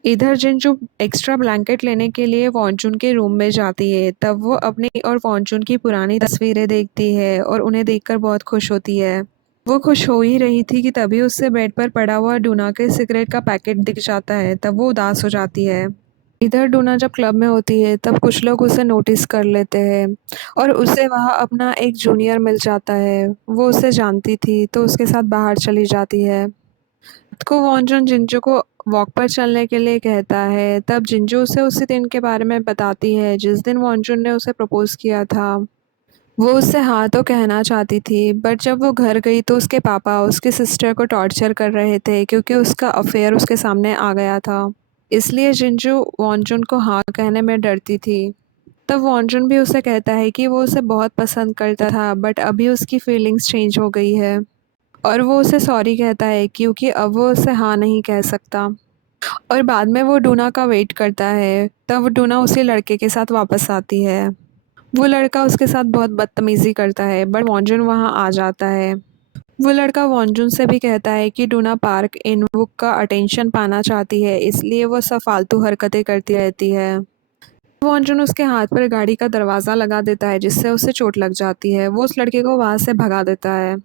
इधर जिंजू एक्स्ट्रा ब्लैंकेट लेने के लिए वॉन्चुन के रूम में जाती है। तब वो अपनी और वॉन्चुन की पुरानी तस्वीरें देखती है और उन्हें देखकर बहुत खुश होती है। वो खुश हो ही रही थी कि तभी उससे बेड पर पड़ा हुआ डूना के सिगरेट का पैकेट दिख जाता है। तब वो उदास हो जाती है। इधर डूना जब क्लब में होती है तब कुछ लोग उसे नोटिस कर लेते हैं और उसे वहाँ अपना एक जूनियर मिल जाता है। वो उसे जानती थी तो उसके साथ बाहर चली जाती है। रात को वॉन्जुन जिंजू को वॉक पर चलने के लिए कहता है। तब जिंजू उसे उसी दिन के बारे में बताती है जिस दिन वॉन्जुन ने उसे प्रपोज किया था। वो उससे हाँ तो कहना चाहती थी, बट जब वो घर गई तो उसके पापा उसकी सिस्टर को टॉर्चर कर रहे थे क्योंकि उसका अफेयर उसके सामने आ गया था। इसलिए जिंजू वॉन्जुन को हाँ कहने में डरती थी। तब वॉन्जुन भी उसे कहता है कि वो उसे बहुत पसंद करता था, बट अभी उसकी फीलिंग्स चेंज हो गई है और वो उसे सॉरी कहता है क्योंकि अब वो उसे हाँ नहीं कह सकता। और बाद में वो डूना का वेट करता है। तब डूना उसी लड़के के साथ वापस आती है। वो लड़का उसके साथ बहुत बदतमीज़ी करता है, बट वॉन्जुन वहाँ आ जाता है वो लड़का वॉन्जुन से भी कहता है कि डूना पार्क इन-वुक का अटेंशन पाना चाहती है, इसलिए वो सब फालतू हरकतें करती रहती है। वॉन्जुन उसके हाथ पर गाड़ी का दरवाज़ा लगा देता है, जिससे उसे चोट लग जाती है। वो उस लड़के को वहाँ से भगा देता है।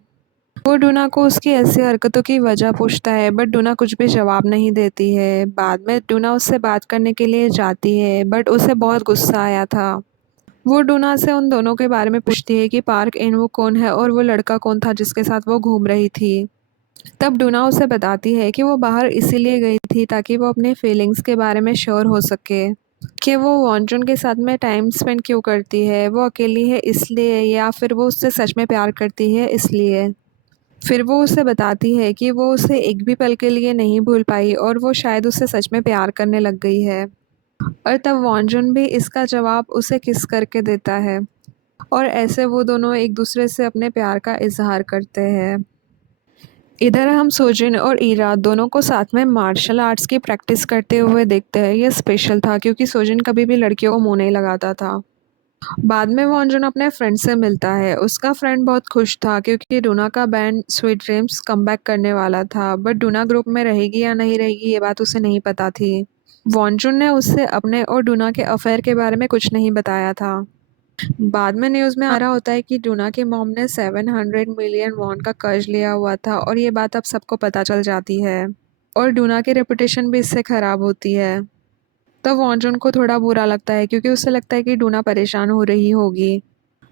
वो डूना को उसकी ऐसी हरकतों की वजह पूछता है, बट डूना कुछ भी जवाब नहीं देती है। बाद में डूना उससे बात करने के लिए जाती है, बट उसे बहुत गुस्सा आया था। वो डूना से उन दोनों के बारे में पूछती है कि पार्क इन-वुक कौन है और वो लड़का कौन था जिसके साथ वो घूम रही थी। तब डूना उसे बताती है कि वो बाहर इसीलिए गई थी ताकि वो अपने फीलिंग्स के बारे में श्योर हो सके कि वो वॉन्जुन के साथ में टाइम स्पेंड क्यों करती है, वो अकेली है इसलिए या फिर वो उससे सच में प्यार करती है इसलिए। फिर वो उसे बताती है कि वो उसे एक भी पल के लिए नहीं भूल पाई और वो शायद उससे सच में प्यार करने लग गई है। और तब वॉन्जुन भी इसका जवाब उसे किस करके देता है और ऐसे वो दोनों एक दूसरे से अपने प्यार का इजहार करते हैं। इधर हम सोजिन और ईरा दोनों को साथ में मार्शल आर्ट्स की प्रैक्टिस करते हुए देखते हैं। ये स्पेशल था क्योंकि सोजिन कभी भी लड़कियों को मुंह नहीं लगाता था। बाद में वॉन्जुन अपने फ्रेंड से मिलता है। उसका फ्रेंड बहुत खुश था क्योंकि डूना का बैंड स्वीट ड्रीम्स कमबैक करने वाला था, बट डूना ग्रुप में रहेगी या नहीं रहेगी ये बात उसे नहीं पता थी। वॉन्जुन ने उससे अपने और डूना के अफेयर के बारे में कुछ नहीं बताया था। बाद में न्यूज़ में आ रहा होता है कि डूना की मॉम ने 700 मिलियन वॉन का कर्ज लिया हुआ था और ये बात अब सबको पता चल जाती है और डूना की रेपुटेशन भी इससे ख़राब होती है। तब वॉन्जुन को थोड़ा बुरा लगता है क्योंकि उसे लगता है कि डूना परेशान हो रही होगी।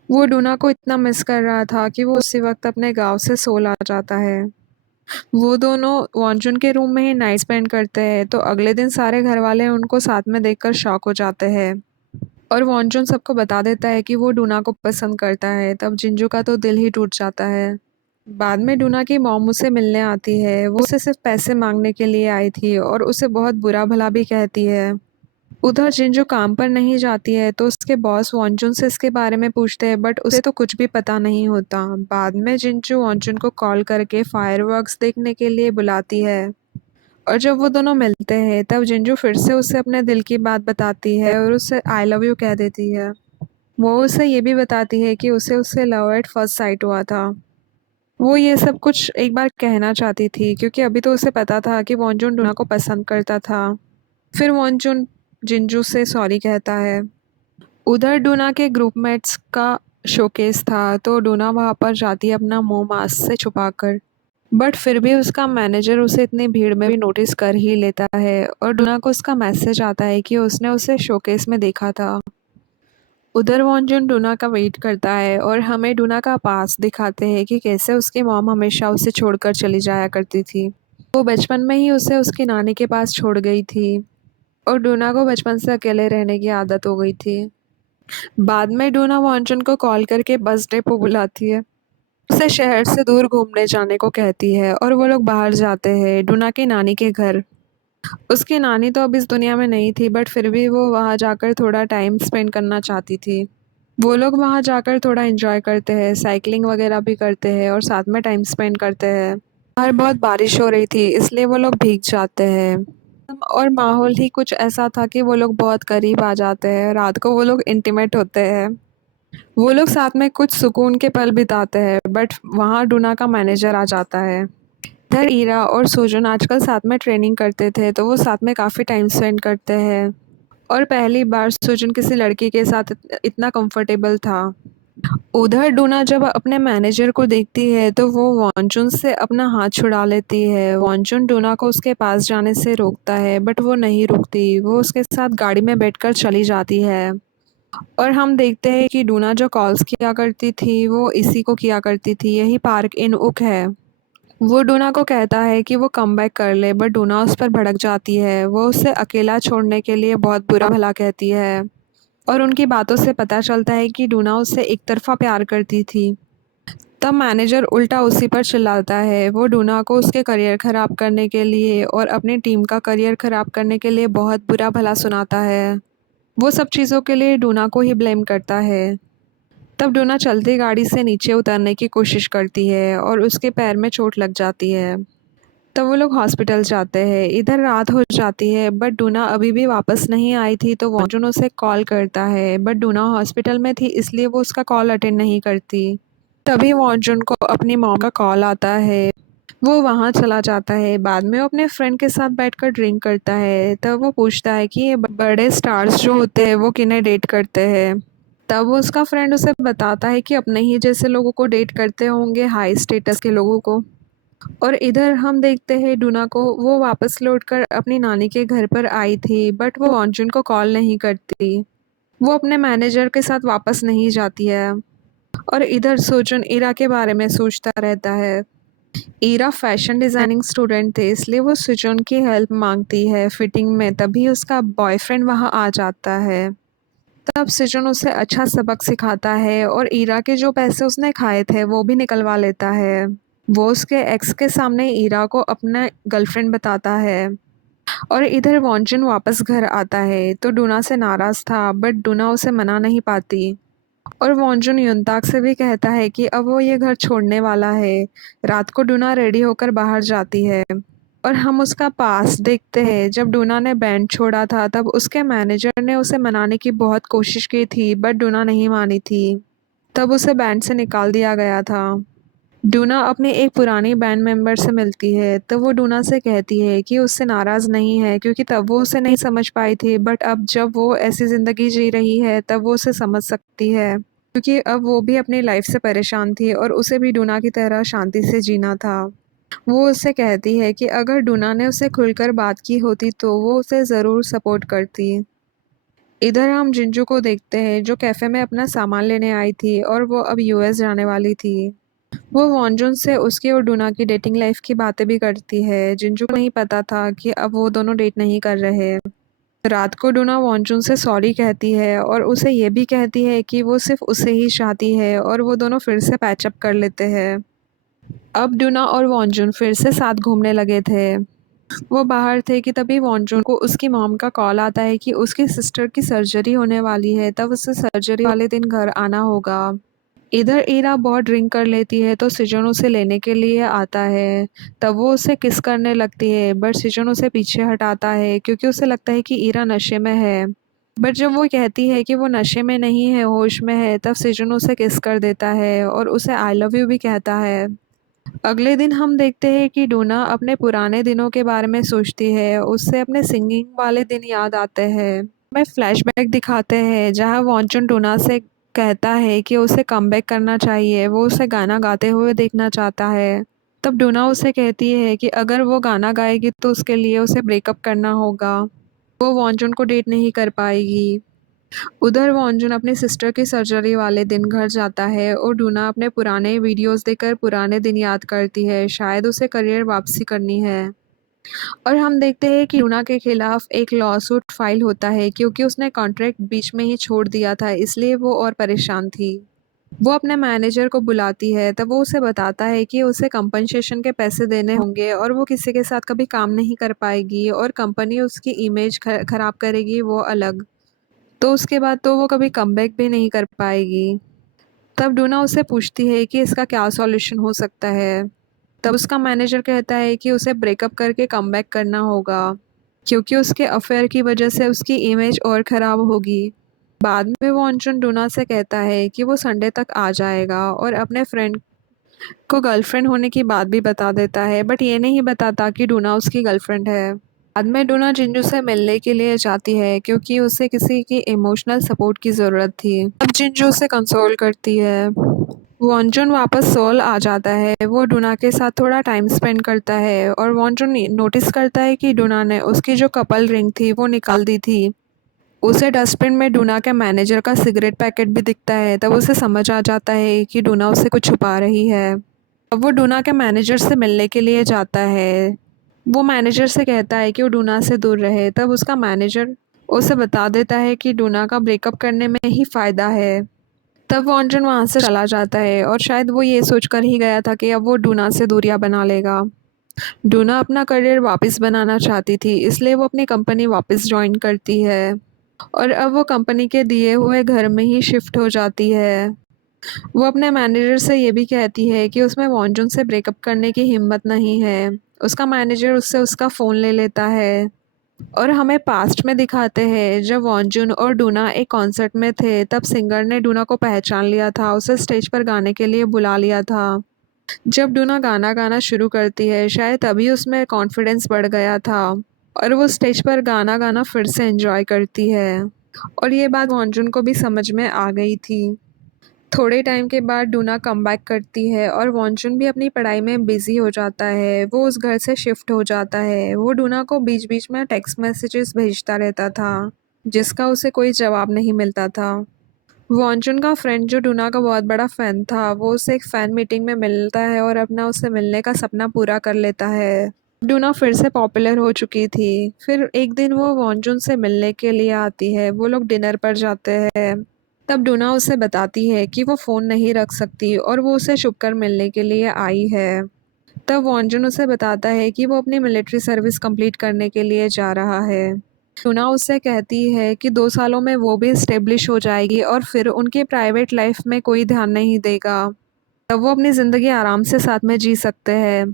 वो डूना को इतना मिस कर रहा था कि वो उसी वक्त अपने गांव से सोल आ जाता है। वो दोनों वॉन्जुन के रूम में ही नाइट स्पेंड करते हैं, तो अगले दिन सारे घर वाले उनको साथ में देखकर शॉक हो जाते हैं और वॉन्जुन सबको बता देता है कि वो डूना को पसंद करता है। तब जिंजू का तो दिल ही टूट जाता है। बाद में डूना की मॉम उसे मिलने आती है। वो उसे सिर्फ पैसे मांगने के लिए आई थी और उसे बहुत बुरा भला भी कहती है। उधर जिंजू काम पर नहीं जाती है तो उसके बॉस वॉन्जुन से इसके बारे में पूछते हैं, बट उसे तो कुछ भी पता नहीं होता। बाद में जिंजू वॉन्जुन को कॉल करके फायरवर्क्स देखने के लिए बुलाती है और जब वो दोनों मिलते हैं तब जिंजू फिर से उसे अपने दिल की बात बताती है और उसे आई लव यू कह देती है। वो उसे ये भी बताती है कि उसे उससे लव एट फर्स्ट साइट हुआ था। वो ये सब कुछ एक बार कहना चाहती थी क्योंकि अभी तो उसे पता था कि वॉन्जुन डूना को पसंद करता था। फिर वॉन्जुन जिंजू से सॉरी कहता है। उधर डूना के ग्रुपमेट्स का शोकेस था तो डूना वहाँ पर जाती है अपना मुंह मास्क से छुपाकर, बट फिर भी उसका मैनेजर उसे इतनी भीड़ में भी नोटिस कर ही लेता है और डूना को उसका मैसेज आता है कि उसने उसे शोकेस में देखा था। उधर वॉन्जुन डूना का वेट करता है और हमें डूना का पास दिखाते हैं कि कैसे उसकी मॉम हमेशा उसे छोड़कर चली जाया करती थी। वो बचपन में ही उसे उसकी नानी के पास छोड़ गई थी और डूना को बचपन से अकेले रहने की आदत हो गई थी। बाद में डूना वॉन्जुन को कॉल करके बस डिपो बुलाती है, उसे शहर से दूर घूमने जाने को कहती है और वो लोग बाहर जाते हैं डूना की नानी के घर। उसकी नानी तो अब इस दुनिया में नहीं थी, बट फिर भी वो वहाँ जाकर थोड़ा टाइम स्पेंड करना चाहती थी। वो लोग वहाँ जाकर थोड़ा एंजॉय करते हैं, साइकिलिंग वगैरह भी करते हैं और साथ में टाइम स्पेंड करते हैं। बाहर बहुत बारिश हो रही थी इसलिए वो लोग भीग जाते हैं और माहौल ही कुछ ऐसा था कि वो लोग बहुत करीब आ जाते हैं। रात को वो लोग इंटीमेट होते हैं। वो लोग साथ में कुछ सुकून के पल बिताते हैं, बट वहाँ डूना का मैनेजर आ जाता है। इधर ईरा और सोजन आजकल साथ में ट्रेनिंग करते थे तो वो साथ में काफ़ी टाइम स्पेंड करते हैं और पहली बार सोजन किसी लड़की के साथ इतना कंफर्टेबल था। उधर डूना जब अपने मैनेजर को देखती है तो वो वॉन्जुन से अपना हाथ छुड़ा लेती है। वॉन्जुन डूना को उसके पास जाने से रोकता है, बट वो नहीं रुकती। वो उसके साथ गाड़ी में बैठकर चली जाती है और हम देखते हैं कि डूना जो कॉल्स किया करती थी वो इसी को किया करती थी। यही पार्क इन उक है। वो डूना को कहता है कि वो कमबैक कर ले, बट डूना उस पर भड़क जाती है। वो उसे अकेला छोड़ने के लिए बहुत बुरा भला कहती है और उनकी बातों से पता चलता है कि डूना उससे एक तरफा प्यार करती थी। तब मैनेजर उल्टा उसी पर चिल्लाता है। वो डूना को उसके करियर ख़राब करने के लिए और अपनी टीम का करियर ख़राब करने के लिए बहुत बुरा भला सुनाता है। वो सब चीज़ों के लिए डूना को ही ब्लेम करता है। तब डूना चलती गाड़ी से नीचे उतरने की कोशिश करती है और उसके पैर में चोट लग जाती है। तब वो लोग हॉस्पिटल जाते हैं। इधर रात हो जाती है बट डूना अभी भी वापस नहीं आई थी तो वॉन्जुन उसे कॉल करता है, बट डूना हॉस्पिटल में थी इसलिए वो उसका कॉल अटेंड नहीं करती। तभी वॉन्जुन को अपनी मॉम का कॉल आता है। वो वहाँ चला जाता है। बाद में वो अपने फ्रेंड के साथ बैठकर ड्रिंक करता है। तब वो पूछता है कि ये बड़े स्टार्स जो होते हैं वो किन्हें डेट करते हैं। तब वो उसका फ्रेंड उसे बताता है कि अपने ही जैसे लोगों को डेट करते होंगे, हाई स्टेटस के लोगों को। और इधर हम देखते हैं डूना को, वो वापस लौटकर अपनी नानी के घर पर आई थी, बट वो वॉन्जुन को कॉल नहीं करती। वो अपने मैनेजर के साथ वापस नहीं जाती है। और इधर सोजुन इरा के बारे में सोचता रहता है। इरा फैशन डिज़ाइनिंग स्टूडेंट थे, इसलिए वो सुजोन की हेल्प मांगती है फिटिंग में। तभी उसका बॉयफ्रेंड वहाँ आ जाता है। तब सुजोन उसे अच्छा सबक सिखाता है और इरा के जो पैसे उसने खाए थे वो भी निकलवा लेता है। वो उसके एक्स के सामने इरा को अपना गर्लफ्रेंड बताता है। और इधर वॉन्जुन वापस घर आता है तो डूना से नाराज़ था, बट डूना उसे मना नहीं पाती। और वॉन्जुन युनताक से भी कहता है कि अब वो ये घर छोड़ने वाला है। रात को डूना रेडी होकर बाहर जाती है और हम उसका पास देखते हैं। जब डूना ने बैंड छोड़ा था तब उसके मैनेजर ने उसे मनाने की बहुत कोशिश की थी, बट डूना नहीं मानी थी। तब उसे बैंड से निकाल दिया गया था। डूना अपनी एक पुरानी बैंड मेंबर से मिलती है तो वो डूना से कहती है कि उससे नाराज़ नहीं है, क्योंकि तब वो उसे नहीं समझ पाई थी, बट अब जब वो ऐसी ज़िंदगी जी रही है तब वो उसे समझ सकती है, क्योंकि अब वो भी अपनी लाइफ से परेशान थी और उसे भी डूना की तरह शांति से जीना था। वो उससे कहती है कि अगर डूना ने उसे खुलकर बात की होती तो वो उसे ज़रूर सपोर्ट करती। इधर हम जिंजू को देखते हैं जो कैफ़े में अपना सामान लेने आई थी और वो अब यूएस जाने वाली थी। वो वॉन्जुन से उसकी और डूना की डेटिंग लाइफ की बातें भी करती है। जिंजू को नहीं पता था कि अब वो दोनों डेट नहीं कर रहे। रात को डूना वॉन्जुन से सॉरी कहती है और उसे ये भी कहती है कि वो सिर्फ उसे ही चाहती है और वो दोनों फिर से पैचअप कर लेते हैं। अब डूना और वॉन्जुन फिर से साथ घूमने लगे थे। वो बाहर थे कि तभी वॉन्जुन को उसकी मॉम का कॉल आता है कि उसकी सिस्टर की सर्जरी होने वाली है, तब उसे सर्जरी वाले दिन घर आना होगा। इधर इरा बहुत ड्रिंक कर लेती है तो सिजन उसे लेने के लिए आता है। तब वो उसे किस करने लगती है, बट सिजन उसे पीछे हटाता है क्योंकि उसे लगता है कि इरा नशे में है। बट जब वो कहती है कि वो नशे में नहीं है, होश में है, तब सिजन उसे किस कर देता है और उसे आई लव यू भी कहता है। अगले दिन हम देखते हैं कि डूना अपने पुराने दिनों के बारे में सोचती है। उससे अपने सिंगिंग वाले दिन याद आते हैं। हमें फ्लैशबैक दिखाते हैं जहां वॉन्चुन डूना से कहता है कि उसे कमबैक करना चाहिए, वो उसे गाना गाते हुए देखना चाहता है। तब डूना उसे कहती है कि अगर वो गाना गाएगी तो उसके लिए उसे ब्रेकअप करना होगा, वो वॉन्चुन को डेट नहीं कर पाएगी। उधर वॉन्जुन अपनी सिस्टर की सर्जरी वाले दिन घर जाता है और डूना अपने पुराने वीडियोस देखकर पुराने दिन याद करती है, शायद उसे करियर वापसी करनी है। और हम देखते हैं कि डूना के खिलाफ एक लॉसूट फाइल होता है क्योंकि उसने कॉन्ट्रैक्ट बीच में ही छोड़ दिया था, इसलिए वो और परेशान थी। वो अपने मैनेजर को बुलाती है तब वो उसे बताता है कि उसे कंपनसेशन के पैसे देने होंगे और वो किसी के साथ कभी काम नहीं कर पाएगी और कंपनी उसकी इमेज खराब करेगी, वो अलग। तो उसके बाद तो वो कभी कमबैक भी नहीं कर पाएगी। तब डूना उससे पूछती है कि इसका क्या सॉल्यूशन हो सकता है। तब उसका मैनेजर कहता है कि उसे ब्रेकअप करके कमबैक करना होगा, क्योंकि उसके अफेयर की वजह से उसकी इमेज और ख़राब होगी। बाद में वो अंजुन डूना से कहता है कि वो संडे तक आ जाएगा और अपने फ्रेंड को गर्लफ्रेंड होने की बात भी बता देता है, बट ये नहीं बताता कि डूना उसकी गर्लफ्रेंड है। बाद में डूना जिंजू से मिलने के लिए जाती है क्योंकि उसे किसी की इमोशनल सपोर्ट की ज़रूरत थी। अब जिंजू उसे कंसोल करती है। वॉन्जुन वापस सोल आ जाता है। वो डूना के साथ थोड़ा टाइम स्पेंड करता है और वॉन्जुन नोटिस करता है कि डूना ने उसकी जो कपल रिंग थी वो निकाल दी थी। उसे डस्टबिन में डूना के मैनेजर का सिगरेट पैकेट भी दिखता है। तब उसे समझ आ जाता है कि डूना उसे कुछ छुपा रही है। अब वो डूना के मैनेजर से मिलने के लिए जाता है। वो मैनेजर से कहता है कि वो डूना से दूर रहे। तब उसका मैनेजर उसे बता देता है कि डूना का ब्रेकअप करने में ही फ़ायदा है। तब वॉन्जन वहाँ से चला जाता है और शायद वो ये सोचकर ही गया था कि अब वो डूना से दूरियां बना लेगा। डूना अपना करियर वापस बनाना चाहती थी, इसलिए वो अपनी कंपनी वापस ज्वाइन करती है और अब वो कंपनी के दिए हुए घर में ही शिफ्ट हो जाती है। वो अपने मैनेजर से ये भी कहती है कि उसमें वॉन्जुन से ब्रेकअप करने की हिम्मत नहीं है। उसका मैनेजर उससे उसका फ़ोन ले लेता है। और हमें पास्ट में दिखाते हैं जब वॉन्जुन और डूना एक कॉन्सर्ट में थे, तब सिंगर ने डूना को पहचान लिया था, उसे स्टेज पर गाने के लिए बुला लिया था। जब डूना गाना गाना शुरू करती है, शायद तभी उसमें कॉन्फिडेंस बढ़ गया था और वो स्टेज पर गाना गाना फिर से एंजॉय करती है। और ये बात वॉन्जुन को भी समझ में आ गई थी। थोड़े टाइम के बाद डूना कमबैक करती है और वॉन्चुन भी अपनी पढ़ाई में बिजी हो जाता है। वो उस घर से शिफ्ट हो जाता है। वो डूना को बीच बीच में टेक्स्ट मैसेजेस भेजता रहता था, जिसका उसे कोई जवाब नहीं मिलता था। वॉन्चुन का फ्रेंड जो डूना का बहुत बड़ा फ़ैन था, वो उसे एक फ़ैन मीटिंग में मिलता है और अपना उससे मिलने का सपना पूरा कर लेता है। डूना फिर से पॉपुलर हो चुकी थी। फिर एक दिन वो वॉन्चुन से मिलने के लिए आती है। वो लोग डिनर पर जाते हैं। तब डूना उसे बताती है कि वो फ़ोन नहीं रख सकती और वो उसे छुपकर मिलने के लिए आई है। तब वॉन्जन उसे बताता है कि वो अपनी मिलिट्री सर्विस कंप्लीट करने के लिए जा रहा है। डूना उससे कहती है कि 2 सालों में वो भी इस्टेब्लिश हो जाएगी और फिर उनके प्राइवेट लाइफ में कोई ध्यान नहीं देगा। तब वो अपनी ज़िंदगी आराम से साथ में जी सकते हैं।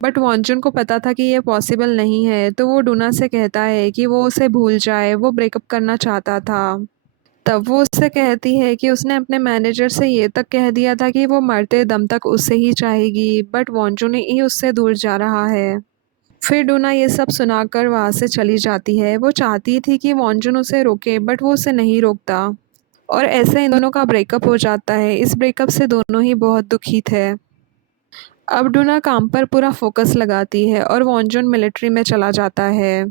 बट वॉन्जन को पता था कि ये पॉसिबल नहीं है, तो वो डूना से कहता है कि वो उसे भूल जाए, वो ब्रेकअप करना चाहता था। तब वो उससे कहती है कि उसने अपने मैनेजर से ये तक कह दिया था कि वो मरते दम तक उसे ही चाहेगी, बट वॉन्जुनी ही उससे दूर जा रहा है। फिर डूना ये सब सुनाकर वहाँ से चली जाती है। वो चाहती थी कि वॉन्जुन उसे रोके, बट वो उसे नहीं रोकता और ऐसे इन दोनों का ब्रेकअप हो जाता है। इस ब्रेकअप से दोनों ही बहुत दुखी थे। अब डूना काम पर पूरा फोकस लगाती है और वॉन्जुन मिलिट्री में चला जाता है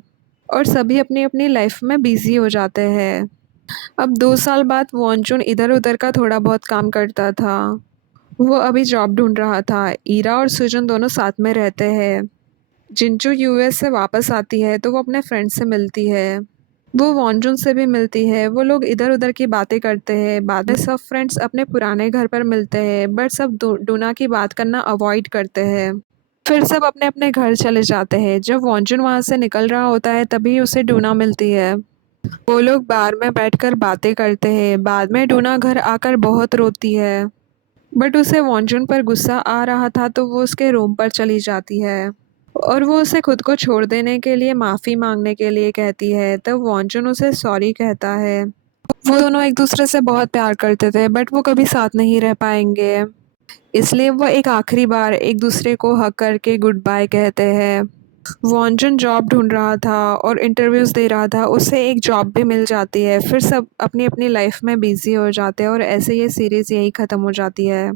और सभी अपनी अपनी लाइफ में बिजी हो जाते हैं। अब 2 साल बाद वॉन्चुन इधर-उधर का थोड़ा बहुत काम करता था। वो अभी जॉब ढूँढ रहा था। ईरा और सुजन दोनों साथ में रहते हैं। जिंजू यूएस से वापस आती है तो वो अपने फ्रेंड से मिलती है। वो वॉन्जुन से भी मिलती है। वो लोग इधर-उधर की बातें करते हैं। बाद में सब फ्रेंड्स अपने पुराने घर पर मिलते हैं, बट सब डूना की बात करना अवॉइड करते हैं। फिर सब अपने-अपने घर चले जाते हैं। जब वॉन्जुन वहाँ से निकल रहा होता है तभी उसे डूना मिलती है। वो लोग बार में बैठकर बातें करते हैं। बाद में डूना घर आकर बहुत रोती है, बट उसे वॉन्जुन पर गुस्सा आ रहा था तो वो उसके रूम पर चली जाती है और वो उसे खुद को छोड़ देने के लिए माफ़ी मांगने के लिए कहती है। तब वॉन्जुन उसे सॉरी कहता है। वो दोनों एक दूसरे से बहुत प्यार करते थे, बट वो कभी साथ नहीं रह पाएंगे, इसलिए वो एक आखिरी बार एक दूसरे को हक करके गुड बाय कहते हैं। वॉन्जन जॉब ढूंढ रहा था और इंटरव्यूज़ दे रहा था। उसे एक जॉब भी मिल जाती है। फिर सब अपनी अपनी लाइफ में बिजी हो जाते हैं और ऐसे ये सीरीज़ यही ख़त्म हो जाती है।